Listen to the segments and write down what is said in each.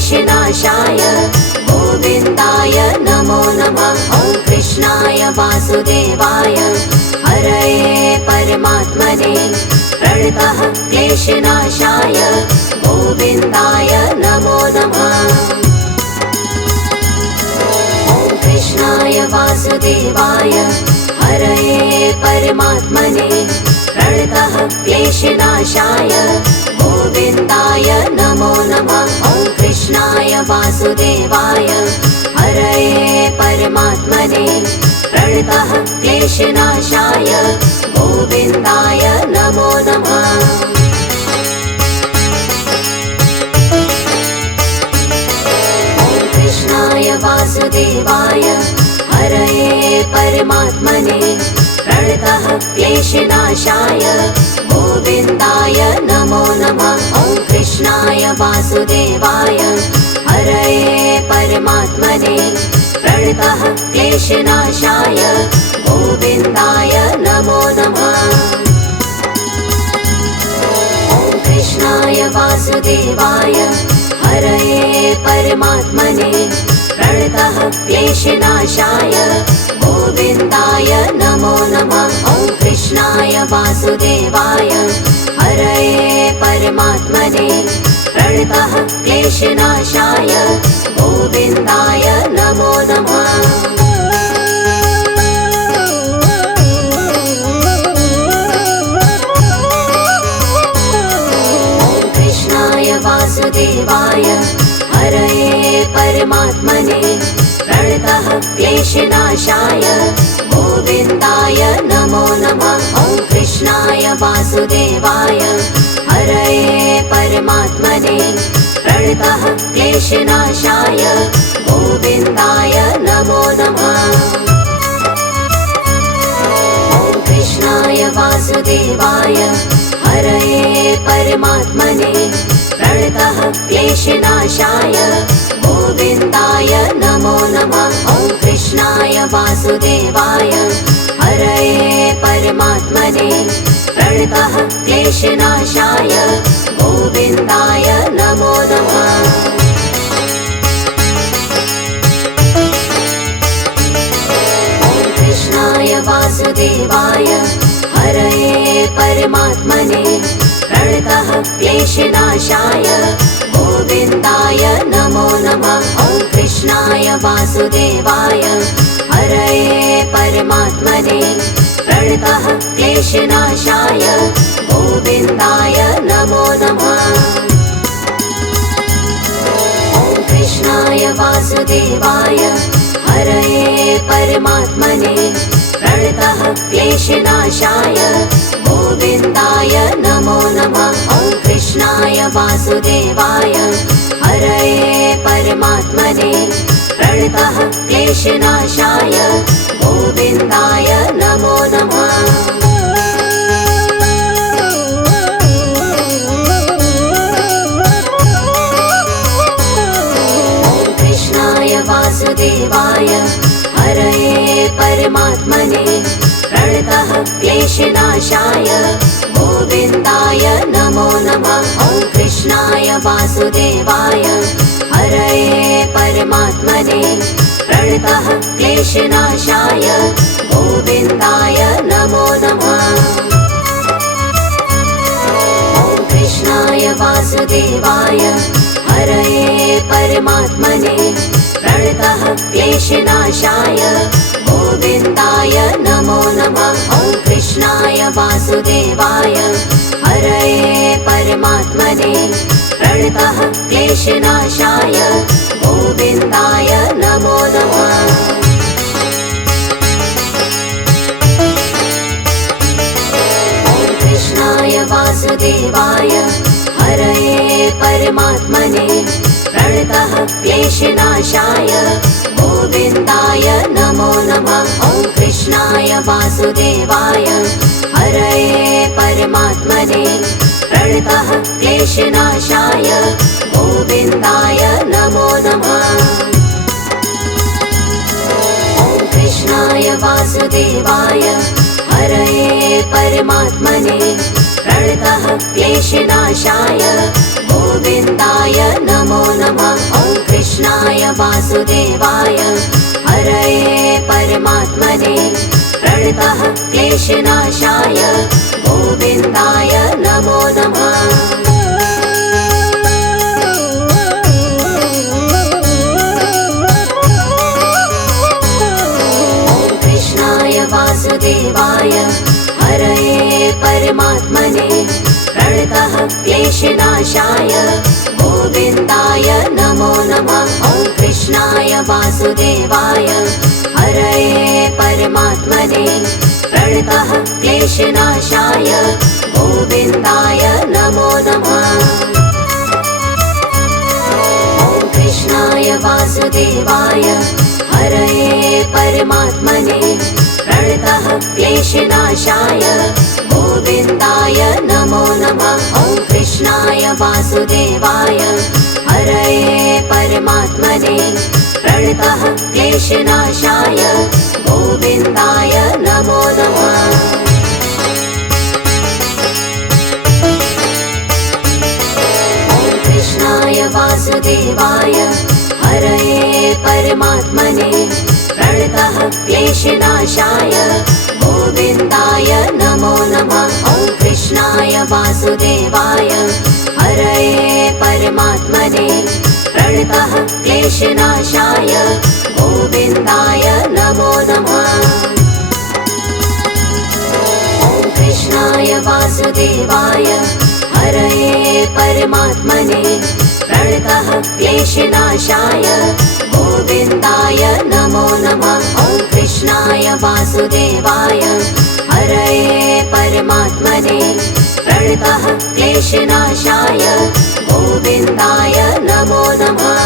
क्लेशनाशाय गोविन्दाय नमो नमः। ॐ कृष्णाय वासुदेवाय हरये परमात्मने प्रणतः क्लेशनाशाय गोविन्दाय नमो नमः। ॐ कृष्णाय वासुदेवाय हरये परमात्मने प्रणतः क्लेशनाशाय गोविन्दाय नमो नमः। ॐ कृष्णाय वासुदेवाय हरये परमात्मने प्रणतः क्लेशनाशाय गोविन्दाय नमो नमः। ॐ कृष्णाय वासुदेवाय हरये परमात्मने प्रणतः क्लेशनाशाय गोविन्दाय नमो नमः। ॐ कृष्णाय वासुदेवाय हरये परमात्मने प्रणतः क्लेशनाशाय गोविन्दाय नमो नमः। ॐ कृष्णाय वासुदेवाय हरये परमात्मने प्रणतः क्लेशनाशाय गोविन्दाय नमो नमः। ॐ कृष्णाय वासुदेवाय हरये परमात्मने प्रणतः क्लेशनाशाय गोविन्दाय नमो नमः। ॐ कृष्णाय वासुदेवाय हरये परमात्मने प्रणतः क्लेशनाशाय गोविन्दाय नमो नमः। ॐ कृष्णाय वासुदेवाय हरये परमात्मने प्रणतः क्लेशनाशाय गोविन्दाय नमो नमः। ॐ कृष्णाय वासुदेवाय हरये परमात्मने प्रणतः क्लेशनाशाय गोविन्दाय नमो नमः। ॐ कृष्णाय वासुदेवाय हरये परमात्मने प्रणतः क्लेशनाशाय गोविन्दाय नमो नमः। ॐ कृष्णाय वासुदेवाय हरये परमात्मने प्रणतः क्लेशनाशाय गोविन्दाय नमो नमः। ॐ कृष्णाय वासुदेवाय हरये परमात्मने प्रणतः क्लेशनाशाय गोविन्दाय नमो नमः। ॐ कृष्णाय वासुदेवाय हरये परमात्मने प्रणतः क्लेशनाशाय गोविन्दाय नमो नमः। ॐ कृष्णाय वासुदेवाय हरये परमात्मने प्रणतः क्लेशनाशाय गोविन्दाय नमो नमः। ॐ कृष्णाय वासुदेवाय हरये परमात्मने प्रणतः क्लेशनाशाय गोविन्दाय नमो नमः। ॐ कृष्णाय वासुदेवाय हरये परमात्मने प्रणतः क्लेशनाशाय गोविन्दाय नमो नमः। ॐ कृष्णाय वासुदेवाय हरये परमात्मने प्रणतः क्लेशनाशाय गोविन्दाय नमो नमः। ॐ कृष्णाय वासुदेवाय हरये परमात्मने प्रणतः क्लेशनाशाय गोविन्दाय नमो नमः। ॐ कृष्णाय वासुदेवाय हरये परमात्मने प्रणतः क्लेशनाशाय गोविन्दाय नमो नमः। ॐ कृष्णाय वासुदेवाय हरये परमात्मने प्रणतः क्लेशनाशाय गोविन्दाय नमो नमः। ॐ कृष्णाय वासुदेवाय हरये परमात्मने प्रणतः क्लेशनाशाय गोविन्दाय नमो नमः। वासुदेवाय हरये परमात्मने प्रणतः क्लेशनाशाय गोविन्दाय नमो नमः। वासुदेवाय हरये परमात्मने प्रणतः क्लेशनाशाय गोविन्दाय नमो नमः। ॐ कृष्णाय वासुदेवाय हरये परमात्मने प्रणतः क्लेशनाशाय गोविन्दाय नमो नमः। ॐ कृष्णाय वासुदेवाय हरये परमात्मने प्रणतः क्लेशनाशाय गोविन्दाय नमो नमः। ॐ कृष्णाय वासुदेवाय हरये परमात्मने प्रणतः क्लेशनाशाय गोविन्दाय नमो नमः। ॐ कृष्णाय वासुदेवाय हरये परमात्मने प्रणतः क्लेशनाशाय गोविन्दाय नमो नमः। ॐ कृष्णाय वासुदेवाय हरये परमात्मने प्रणतः क्लेशनाशाय गोविन्दाय नमो नमः। ॐ कृष्णाय वासुदेवाय हरये परमात्मने प्रणतः क्लेशनाशाय गोविन्दाय नमो नमः। ॐ कृष्णाय वासुदेवाय हरये परमात्मने प्रणतः क्लेशनाशाय गोविन्दाय नमो नमः।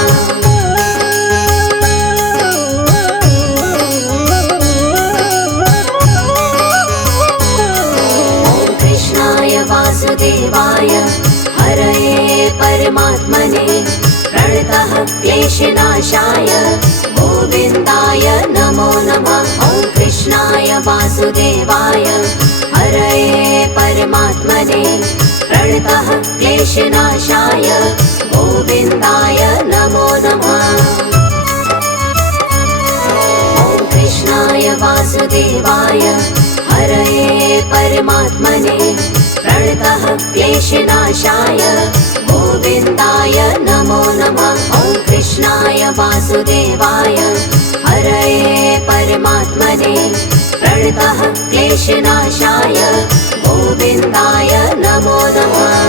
ॐ कृष्णाय वासुदेवाय हरये परमात्मने प्रणतः क्लेशनाशाय गोविन्दाय नमो नमः। ॐ कृष्णाय वासुदेवाय हरये परमात्मने प्रणतः क्लेशनाशाय गोविन्दाय नमो नमः। ॐ कृष्णाय वासुदेवाय हरये परमात्मने प्रणतः क्लेशनाशाय गोविन्दाय नमो नमः। ॐ कृष्णाय वासुदेवाय हरये परमात्मने प्रणतः क्लेशनाशाय गोविन्दाय नमो नमः।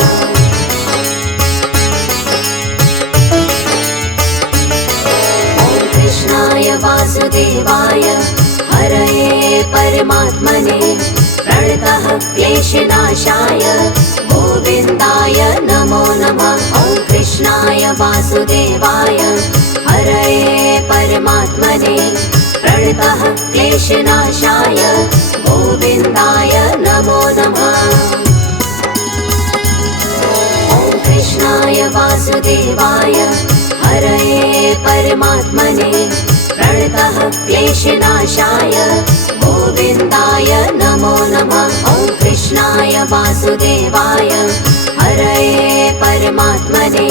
ॐ कृष्णाय वासुदेवाय हरये परमात्मने प्रणतः क्लेशनाशाय गोविन्दाय नमो नमः। ॐ कृष्णाय वासुदेवाय हरये परमात्मने प्रणतः क्लेशनाशाय गोविन्दाय नमो नमः। ॐ कृष्णाय वासुदेवाय हरये परमात्मने प्रणतः क्लेशनाशाय गोविन्दाय नमो नमः। ॐ कृष्णाय वासुदेवाय हरये परमात्मने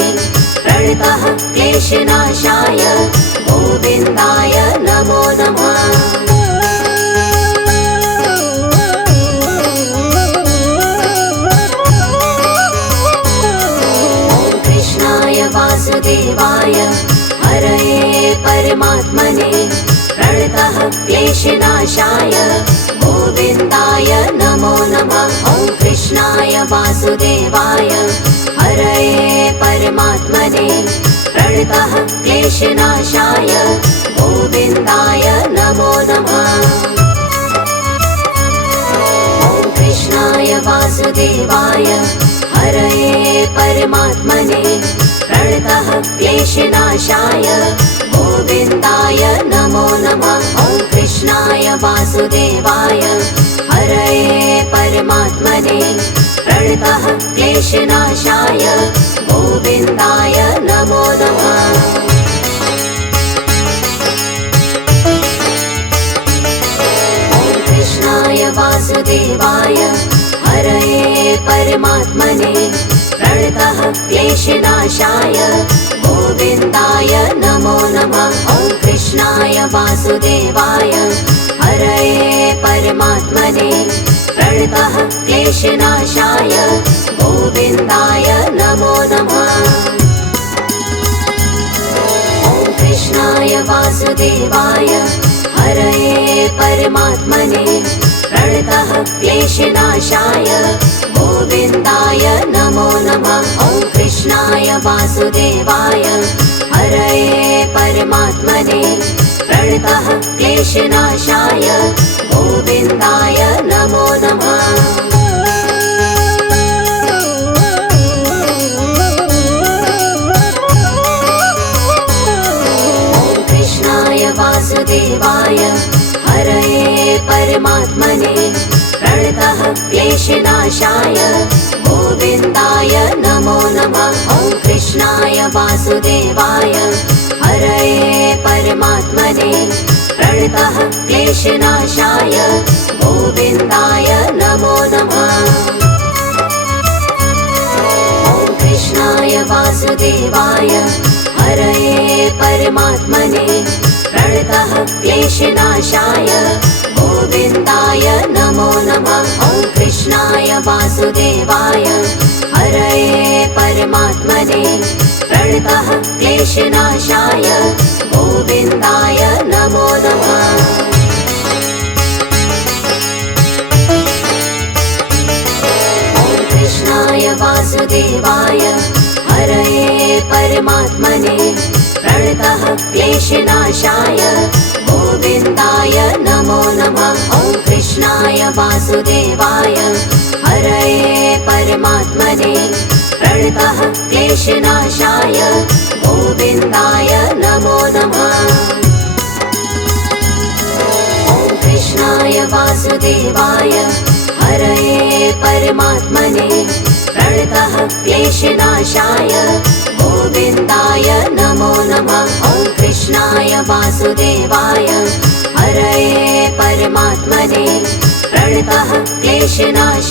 प्रणतः क्लेशनाशाय गोविन्दाय नमो नमः। ॐ कृष्णाय वासुदेवाय हरये परमात्मने प्रणतः क्लेशनाशाय गोविन्दाय नमो नमः। ॐ कृष्णाय वासुदेवाय हरये परमात्मने प्रणतः क्लेशनाशाय गोविन्दाय नमो नमः। ॐ कृष्णाय वासुदेवाय हरये परमात्मने प्रणतः क्लेशनाशाय गोविन्दाय नमो नमः। ॐ कृष्णाय वासुदेवाय हरये परमात्मने प्रणतः क्लेशनाशाय गोविन्दाय नमो नमः। ॐ कृष्णाय वासुदेवाय हरये परमात्मने प्रणतः क्लेशनाशाय गोविन्दाय नमो नमः। वासुदेवाय हरये परमात्मने प्रणतः क्लेशनाशाय गोविन्दाय नमो नमः। ॐ कृष्णाय वासुदेवाय हरये परमात्मने प्रणतः क्लेशनाशाय गोविन्दाय नमो नमः। ॐ कृष्णाय वासुदेवाय हरये परमात्मने प्रणतः क्लेशनाशाय गोविन्दाय नमो नमः। ॐ कृष्णाय वासुदेवाय हरये परमात्मने प्रणतः क्लेशनाशाय गोविन्दाय नमो नमः। ॐ कृष्णाय वासुदेवाय हरये परमात्मने प्रणतः क्लेशनाशाय गोविन्दाय नमो नमः। ॐ कृष्णाय वासुदेवाय हरये परमात्मने प्रणतः क्लेशनाशाय गोविन्दाय नमो नमः। ॐ कृष्णाय वासुदेवाय हरये परमात्मने प्रणतः क्लेशनाशाय गोविन्दाय नमो नमः। ॐ कृष्णाय वासुदेवाय हरये परमात्मने प्रणतः क्लेशनाशाय गोविन्दाय नमो नमः। ॐ कृष्णाय वासुदेवाय हरये परमात्मने प्रणतः क्लेशनाशाय गोविन्दाय नमो नमः। ॐ कृष्णाय वासुदेवाय हरये परमात्मने प्रणतः क्लेशनाशाय गोविन्दाय नमो नमः। ॐ कृष्णाय वासुदेवाय हरये परमात्मने प्रणतः क्लेशनाशाय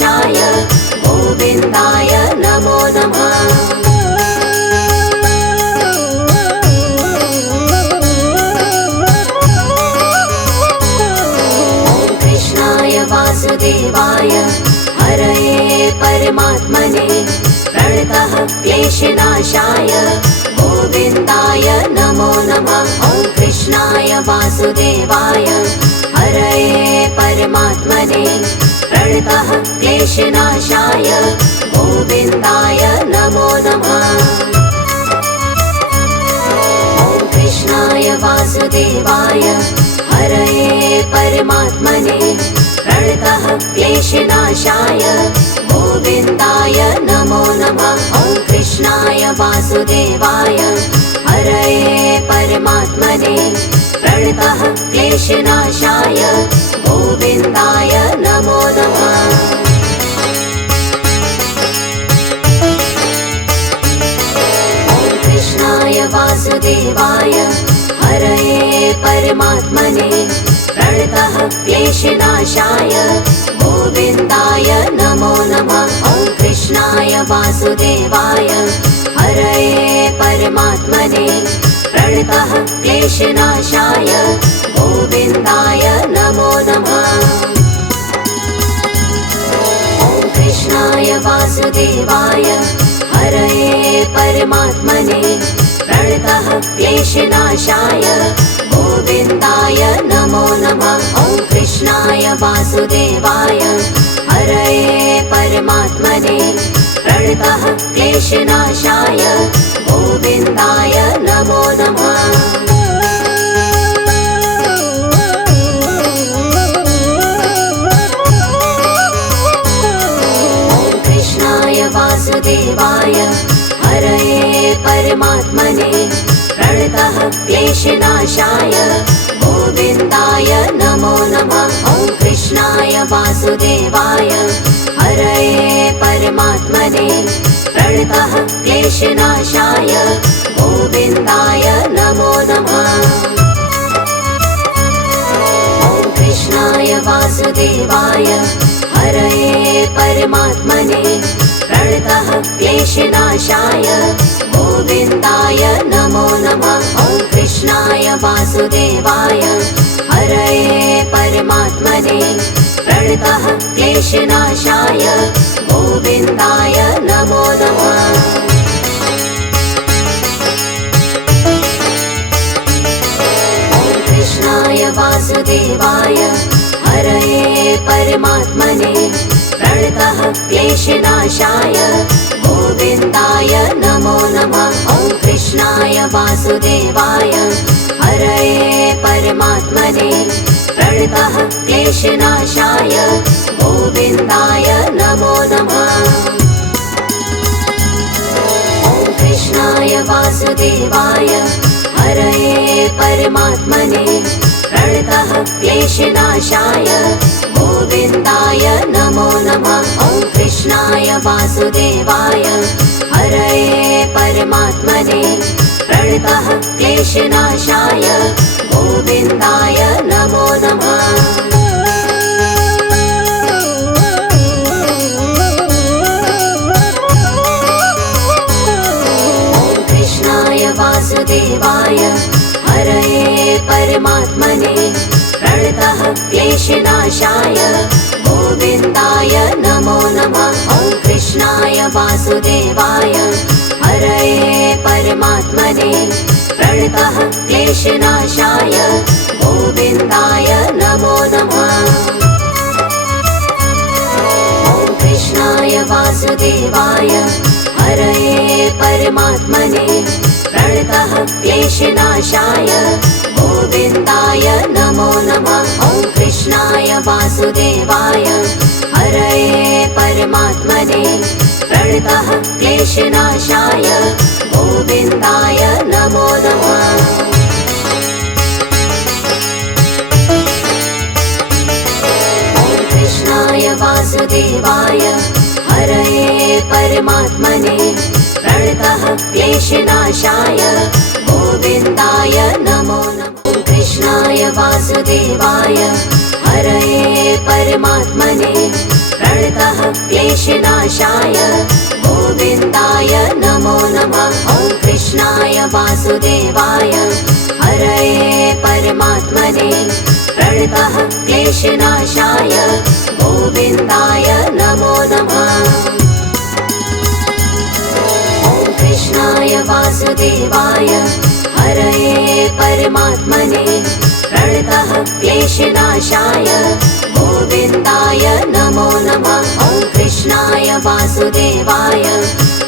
गोविन्दाय नमो नमः। ॐ कृष्णाय वासुदेवाय हरये परमात्मने प्रणतः क्लेशनाशाय गोविन्दाय नमो नमः। ॐ कृष्णाय वासुदेवाय हरये परमात्मने प्रणतः क्लेशनाशाय गोविन्दाय नमो नमः। ॐ कृष्णाय वासुदेवाय हरये परमात्मने प्रणतः क्लेशनाशाय गोविन्दाय नमो नमः। ॐ कृष्णाय वासुदेवाय हरये परमात्मने प्रणतः क्लेशनाशाय गोविन्दाय नमो नमः। ॐ कृष्णाय वासुदेवाय हरये परमात्मने प्रणतः क्लेशनाशाय गोविन्दाय नमो नमः। ॐ कृष्णाय वासुदेवाय हरये परमात्मने प्रणतः क्लेशनाशाय गोविन्दाय नमो नमः। ॐ कृष्णाय वासुदेवाय हरये परमात्मने प्रणतः क्लेशनाशाय गोविन्दाय नमो नमः। ॐ कृष्णाय वासुदेवाय हरये परमात्मने प्रणतः क्लेशनाशाय गोविन्दाय नमो नमः। ॐ कृष्णाय वासुदेवाय हरये परमात्मने प्रणतः क्लेशनाशाय गोविन्दाय नमो नमः। ॐ कृष्णाय वासुदेवाय हरये परमात्मने प्रणतः क्लेशनाशाय गोविन्दाय नमो नमः। ॐ कृष्णाय वासुदेवाय हरये परमात्मने प्रणतः क्लेशनाशाय गोविन्दाय नमो नमः। ॐ कृष्णाय कृष्णाय वासुदेवाय हरये परमात्मने प्रणतः क्लेशनाशाय गोविन्दाय नमो नमः। कृष्णाय वासुदेवाय हरये परमात्मने प्रणतः क्लेशनाशाय गोविन्दाय नमो नमः। ॐ कृष्णाय वासुदेवाय हरये परमात्मने प्रणतः क्लेशनाशाय गोविन्दाय नमो नमः। ॐ कृष्णाय वासुदेवाय हरये परमात्मने प्रणतः क्लेशनाशाय गोविन्दाय नमो नमः। ॐ कृष्णाय वासुदेवाय हरये परमात्मने प्रणतः क्लेशनाशाय गोविन्दाय नमो नमः। वासुदेवाय हरये परमात्मने प्रणतः क्लेशनाशाय गोविन्दाय नमो नमः। ॐ कृष्णाय वासुदेवाय हरये परमात्मने प्रणतः क्लेशनाशाय गोविन्दाय नमो नमः। ॐ कृष्णाय वासुदेवाय हरये परमात्मने प्रणतः क्लेशनाशाय गोविन्दाय नमो नमः। ॐ कृष्णाय वासुदेवाय हरये परमात्मने प्रणतः क्लेशनाशाय गोविन्दाय नमो नमः। ॐ कृष्णाय वासुदेवाय हरये परमात्मने प्रणतः क्लेशनाशाय गोविन्दाय नमो नमः। ॐ कृष्णाय वासुदेवाय हरये परमात्मने प्रणतः क्लेशनाशाय गोविन्दाय नमो नमः। ॐ कृष्णाय वासुदेवाय हरये परमात्मने प्रणतः क्लेशनाशाय गोविन्दाय नमो नमः। कृष्णाय वासुदेवाय हरये परमात्मने प्रणतः क्लेशनाशाय गोविन्दाय नमो नमः। ॐ कृष्णाय वासुदेवाय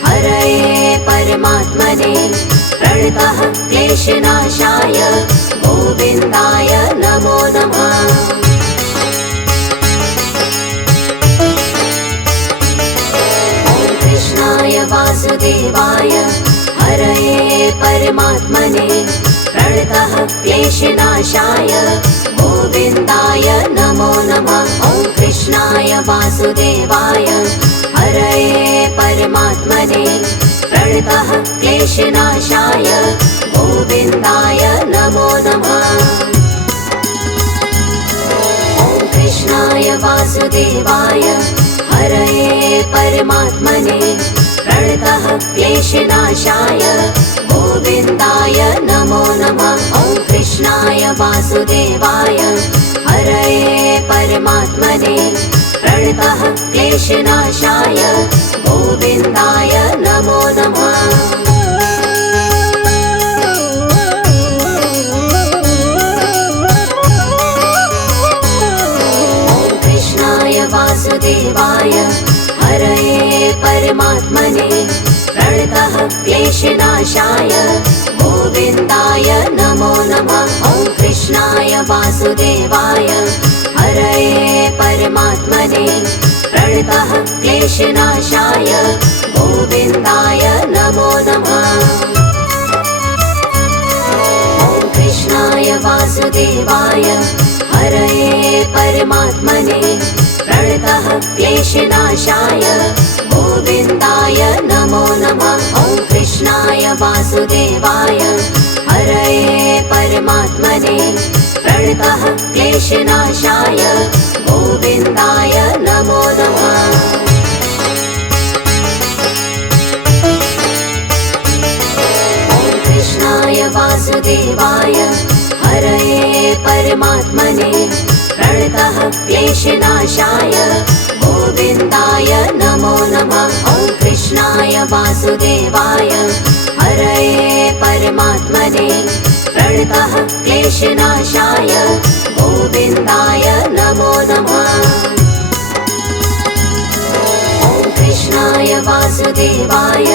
हरये परमात्मने प्रणतः क्लेशनाशाय गोविन्दाय नमो नमः। कृष्णाय वासुदेवाय हरये परमात्मने प्रणतः क्लेशनाशाय गोविन्दाय नमो नमः। ॐ कृष्णाय वासुदेवाय हरये परमात्मने प्रणतः क्लेशनाशाय गोविन्दाय नमो नमः। ॐ कृष्णाय वासुदेवाय हरये परमात्मने प्रणतः क्लेशनाशाय गोविन्दाय नमो नमः। ॐ कृष्णाय वासुदेवाय हरये परमात्मने प्रणतः क्लेशनाशाय गोविन्दाय नमो नमः। वासुदेवाय हरये परमात्मने प्रणतः क्लेशनाशाय गोविन्दाय नमो नमः। ॐ कृष्णाय वासुदेवाय हरये परमात्मने प्रणतः क्लेशनाशाय गोविन्दाय नमो नमः। ॐ कृष्णाय वासुदेवाय हरये परमात्मने प्रणतः क्लेशनाशाय गोविन्दाय नमो नमः। ॐ कृष्णाय वासुदेवाय हरये परमात्मने प्रणतः क्लेशनाशाय गोविन्दाय नमो नमः। ॐ कृष्णाय कृष्णाय वासुदेवाय हरये परमात्मने प्रणतः क्लेशनाशाय गोविन्दाय नमो नमः। ॐ कृष्णाय वासुदेवाय हरये परमात्मने प्रणतः क्लेशनाशाय गोविन्दाय नमो नमः। ॐ कृष्णाय वासुदेवाय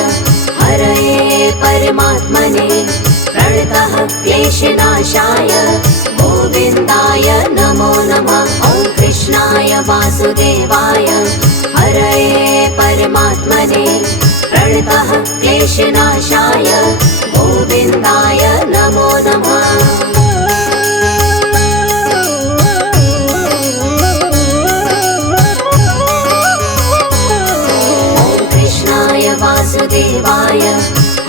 हरये परमात्मने प्रणतः क्लेशनाशाय गोविन्दाय नमो नमः। ॐ कृष्णाय वासुदेवाय हरये परमात्मने प्रणतः क्लेशनाशाय गोविन्दाय नमो नमः। वासुदेवाय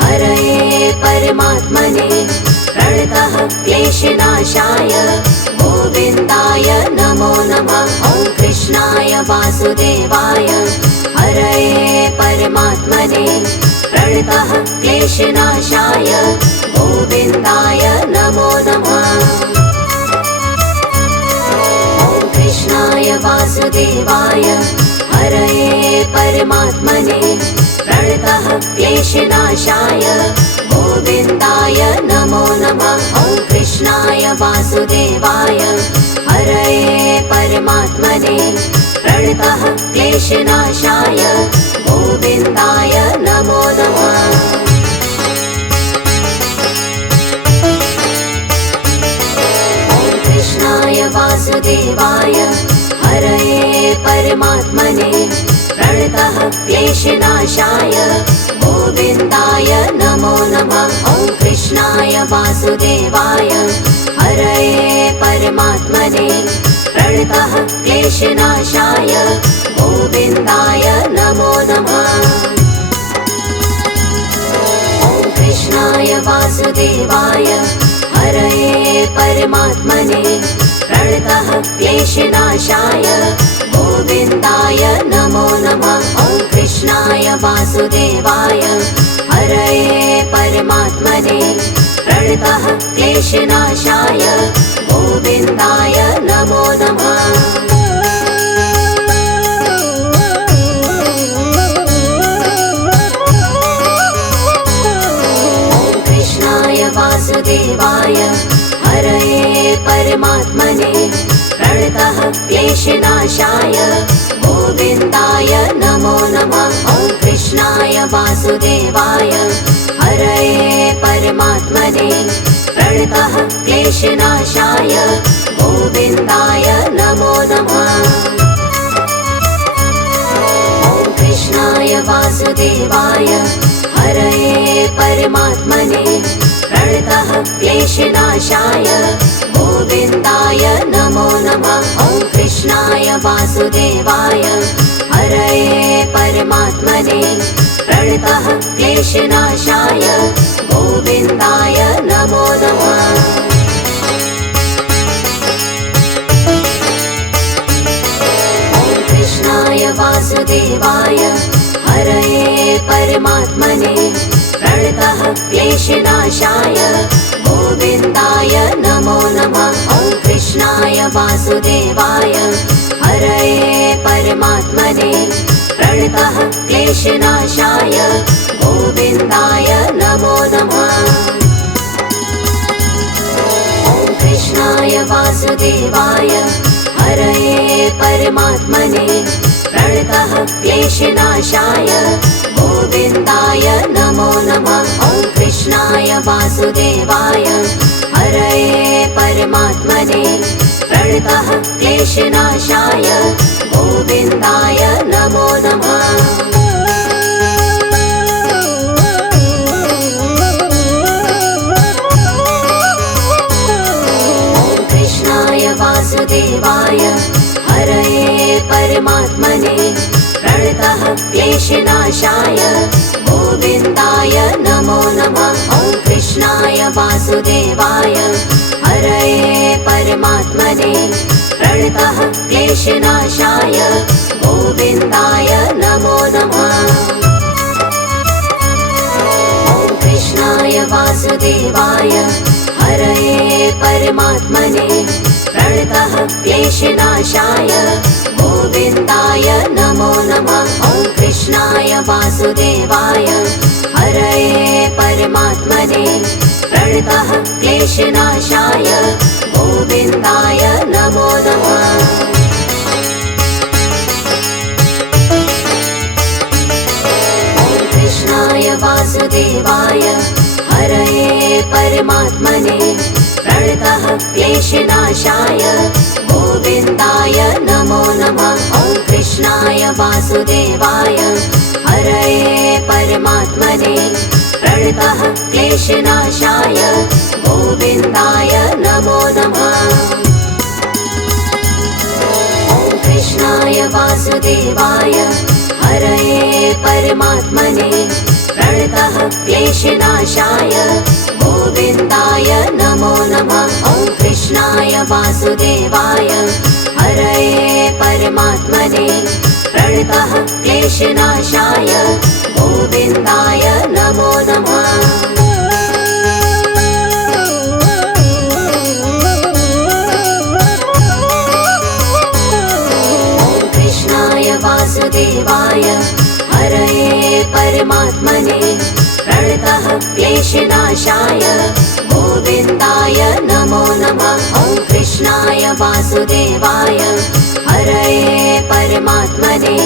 हरये परमात्मने प्रणतः क्लेशनाशाय गोविन्दाय नमो नमः। ॐ कृष्णाय वासुदेवाय हरये परमात्मने प्रणतः क्लेशनाशाय गोविन्दाय नमो नमः। ॐ कृष्णाय वासुदेवाय हरये परमात्मने प्रणतः क्लेशनाशाय गोविन्दाय नमो नमः। ॐ कृष्णाय वासुदेवाय हरये परमात्मने प्रणतः क्लेशनाशाय गोविन्दाय नमो नमः। ॐ कृष्णाय वासुदेवाय हरये परमात्मने प्रणतः क्लेशनाशाय गोविन्दाय नमो नमः। ॐ कृष्णाय वासुदेवाय हरये परमात्मने प्रणतः क्लेशनाशाय गोविन्दाय नमो नमः। ॐ कृष्णाय वासुदेवाय हरये परमात्मने प्रणतः क्लेशनाशाय गोविन्दाय नमो नमः। ॐ कृष्णाय वासुदेवाय हरये परमात्मने प्रणतः क्लेशनाशाय गोविन्दाय नमो नमः। ॐ कृष्णाय वासुदेवाय हरये परमात्मने प्रणतः क्लेशनाशाय गोविन्दाय नमो नमः। ॐ कृष्णाय वासुदेवाय हरये परमात्मने प्रणतः क्लेशनाशाय गोविन्दाय नमो नमः। ॐ कृष्णाय वासुदेवाय हरये परमात्मने प्रणतः क्लेशनाशाय गोविन्दाय नमो नमः। ॐ कृष्णाय वासुदेवाय हरये परमात्मने प्रणतः क्लेशनाशाय गोविन्दाय नमो नमः। ॐ कृष्णाय वासुदेवाय हरये परमात्मने प्रणतः क्लेशनाशाय गोविन्दाय नमो नमः। ॐ कृष्णाय वासुदेवाय हरये परमात्मने प्रणतः क्लेशनाशाय गोविन्दाय नमो नमः। ॐ कृष्णाय वासुदेवाय हरये परमात्मने प्रणतः क्लेशनाशाय गोविन्दाय नमो नमः। ॐ कृष्णाय वासुदेवाय हरये परमात्मने प्रणतः क्लेशनाशाय गोविन्दाय नमो नमः। ॐ कृष्णाय वासुदेवाय हरये परमात्मने प्रणतः क्लेशनाशाय गोविन्दाय नमो नमः। ॐ कृष्णाय वासुदेवाय हरये परमात्मने प्रणतः क्लेशनाशाय गोविन्दाय नमो नमः। ॐ कृष्णाय कृष्णाय वासुदेवाय हरये परमात्मने प्रणतः क्लेशनाशाय गोविन्दाय नमो नमः। ॐ कृष्णाय वासुदेवाय हरये परमात्मने प्रणतः क्लेशनाशाय गोविन्दाय नमो नमः। कृष्णाय वासुदेवाय हरये परमात्मने प्रणतः क्लेशनाशाय गोविन्दाय नमो नमः। ॐ कृष्णाय वासुदेवाय हरये परमात्मने प्रणतः क्लेशनाशाय गोविन्दाय नमो नमः। ॐ कृष्णाय वासुदेवाय हरये परमात्मने प्रणतः क्लेशनाशाय गोविन्दाय नमो नमः। ॐ कृष्णाय वासुदेवाय हरये परमात्मने प्रणतः क्लेशनाशाय गोविन्दाय नमो नमः। वासुदेवाय हरये परमात्मने प्रणतः क्लेशनाशाय गोविन्दाय नमो नमः। ॐ कृष्णाय वासुदेवाय हरये परमात्मने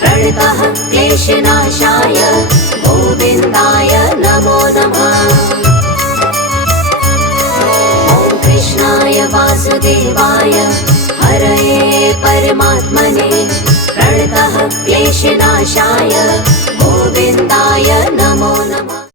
प्रणतः क्लेशनाशाय गोविन्दाय नमो नमः। ॐ कृष्णाय वासुदेवाय हरये परमात्मने प्रणतः क्लेशनाशाय